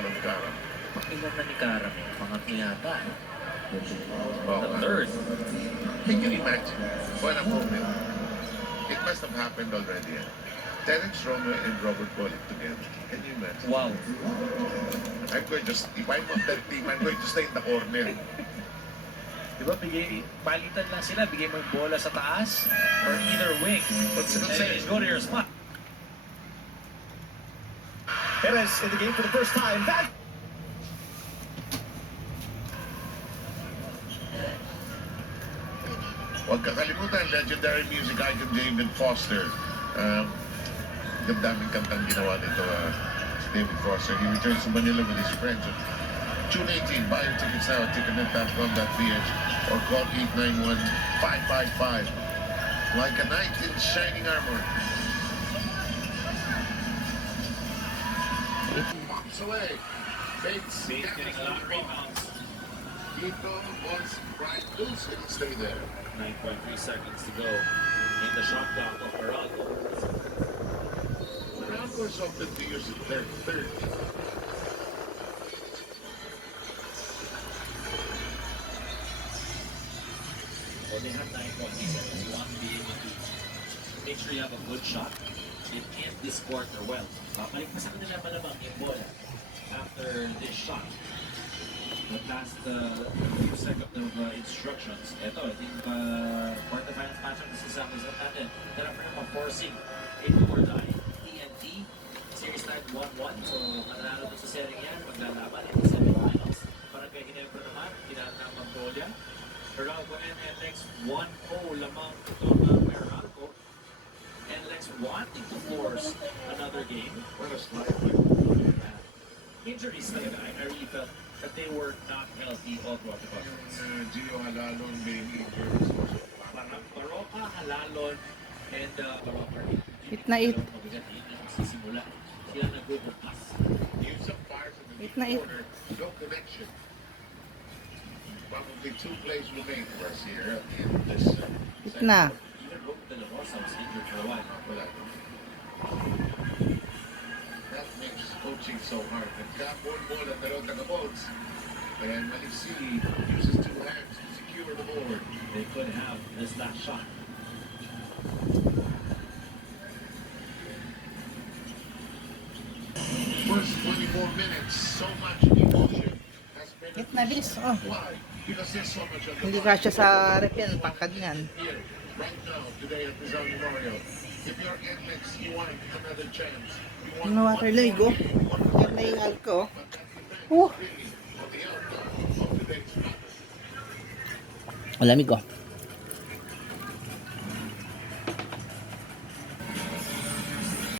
foul on Karam. Pakilan na ni Karam yung pangatlo yata. Oh, The third. Can you imagine? What a moment. It must have happened already. Terence Romeo and Robert Pollitt together. Can you imagine? Wow. I'm going to, if I'm on that team, I'm going to stay in the corner. Diba, palitan lang sila, bigay mo yung bola sa taas or either wing. What's it And say? then go to your spot. Perez in the game for the first time. Back. Huwag kakalimutan, legendary music icon David Foster. Daming kantang ginawa nito si David Foster. He returns to Manila with his friends. June 18, buy your tickets now at ticketnet.com.ph or call 891-555. Like a knight in shining armor. Pops away. Bates Getting a lot of rebounds. Kiko wants Brian Dulce to stay there. 9.3 seconds to go in the shot clock of Baralco. Brown is often to use it third. Well, they have 9.3 seconds. You want to be able to make sure you have a good shot. They can't this quarter well. Babalik pa sa kanila malamang yung bola after this shot. But last few seconds of instructions. Ito, I think quarterfinals match ang sasama sa natin. Kaya pa naman forcing a do or die. TNT, series time 1-1. So, mananalo sa serie yan. Maglalaban ito sa semifinals. Parang kay Ginebra naman, kinatang Magnolia. Meralco and NLEX 1-0 lamang itong Meralco. NLEX wanting to force another game. What a slide. Injuries talaga. I really felt that they were not healthy all throughout the conference. Gio Halalon being injured is also Parang Baroka, Halalon, and Baroka. Hit na hit. Mabigat yun yung sisimula. Sila nag-overpass. Use some fires in the Hit na hit. corner. No connection. Probably two plays remain for us here in this Hit na. Even Roque De La Rosa was injured for a while. Wala. That makes coaching so hard. Nagka-ball at dalawang taga-boats. And Maliksi uses two hands to secure the board. They could have this last shot. First 24 minutes, so much emotion has been Hit na, bilis. Oh. Why? Because there's so much on the Hindi line. kasya sa rep yan. Pangkad niyan. Here, right now, today at Rizal Memorial. If you're NLEX, you want another chance. You want Ano water leg, oh. Yan na yung alko. but that depends Oh. really on the outcome of today's match. Malamig, oh.